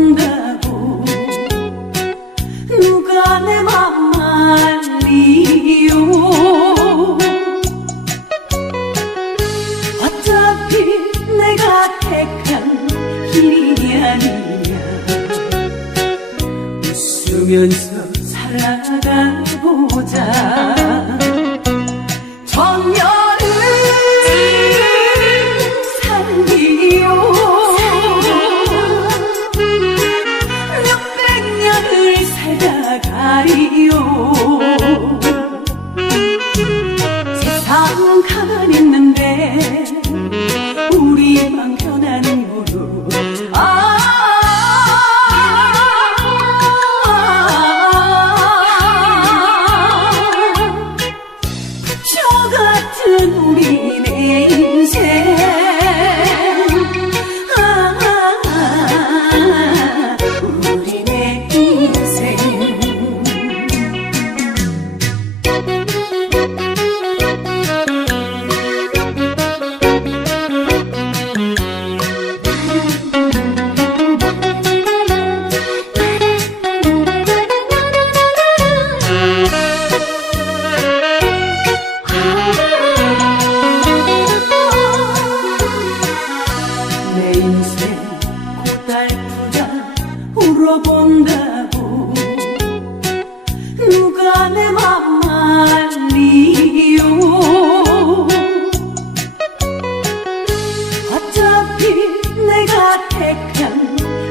온다고 누가 내 맘만 미요? 어차피 내가 택한 길이 아니야. 웃으면서 살아가보자. 우리만 변하는 거로. 아, 저 같은 우리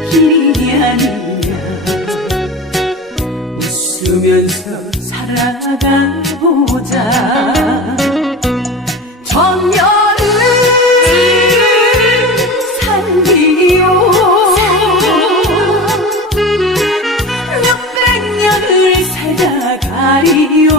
길이 아니야 웃으면서 살아가 보자. 정열을 살리요 몇백 년을 살아가리요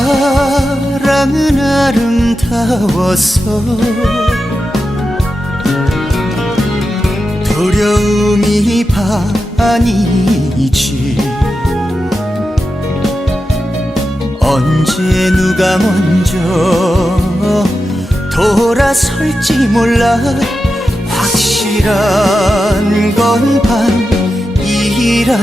사랑은 아름다워서 두려움이 반이지. 언제 누가 먼저 돌아설지 몰라. 확실한 건 반이란다